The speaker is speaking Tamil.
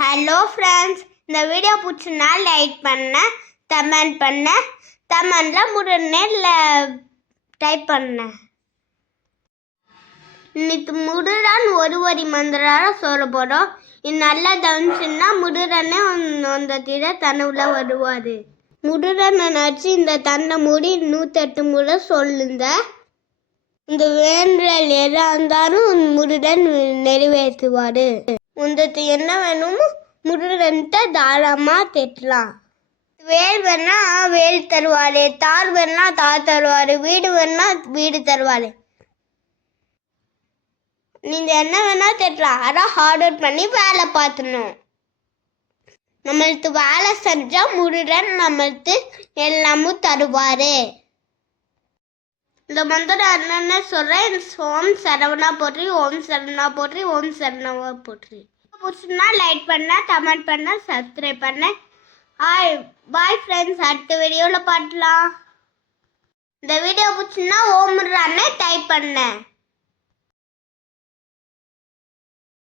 ஹலோ ஃப்ரெண்ட்ஸ், இந்த வீடியோ பிடிச்சினா லைக் பண்ண, கமெண்ட் பண்ண, கமெண்ட்டில் உடனே டைப் பண்ண. இன்னைக்கு முருகன் ஒரு வரி மந்திரம் சொல்ல போகிறோம். இது நல்லா கவனிச்சுன்னா முருகனே அந்த திரை தன்னுள்ள வருவார். முருகனை நினச்சி இந்த தன்னை மூடி 108 முறை சொல்லுங்க. இந்த வேண்டுதல் எதாக இருந்தாலும் முருகன் நிறைவேற்றுவார். உங்களுக்கு என்ன வேணுமோ முருகன்கிட்ட தாராளமாக கேட்கலாம். வேல் வேணா வேல் தருவார், தார் வேணா தார் தருவார், வீடு வேணா வீடு தருவார். நீங்கள் என்ன வேணா கேட்கலாம். அதான் ஹார்ட் ஒர்க் பண்ணி வேலை பார்த்துணும். நம்மளுக்கு வேலை செஞ்சால் முருகன் நம்மளுக்கு எல்லாமும் தருவார். இந்த மந்திரம் என்னென்ன சொல்கிறேன். ஓம் சரவணா போற்றி, ஓம் சரவணா போற்றி, ஓம் சரவணா போற்றி. பிடிச்சுன்னா லைக் பண்ண, கமெண்ட் பண்ண, சப்ஸ்கிரைப் பண்ண. பாய் ஃப்ரெண்ட்ஸ், அடுத்த வீடியோவில் பார்க்கலாம். இந்த வீடியோ பிடிச்சுன்னா ஓம் முருகனை டைப் பண்ணேன்.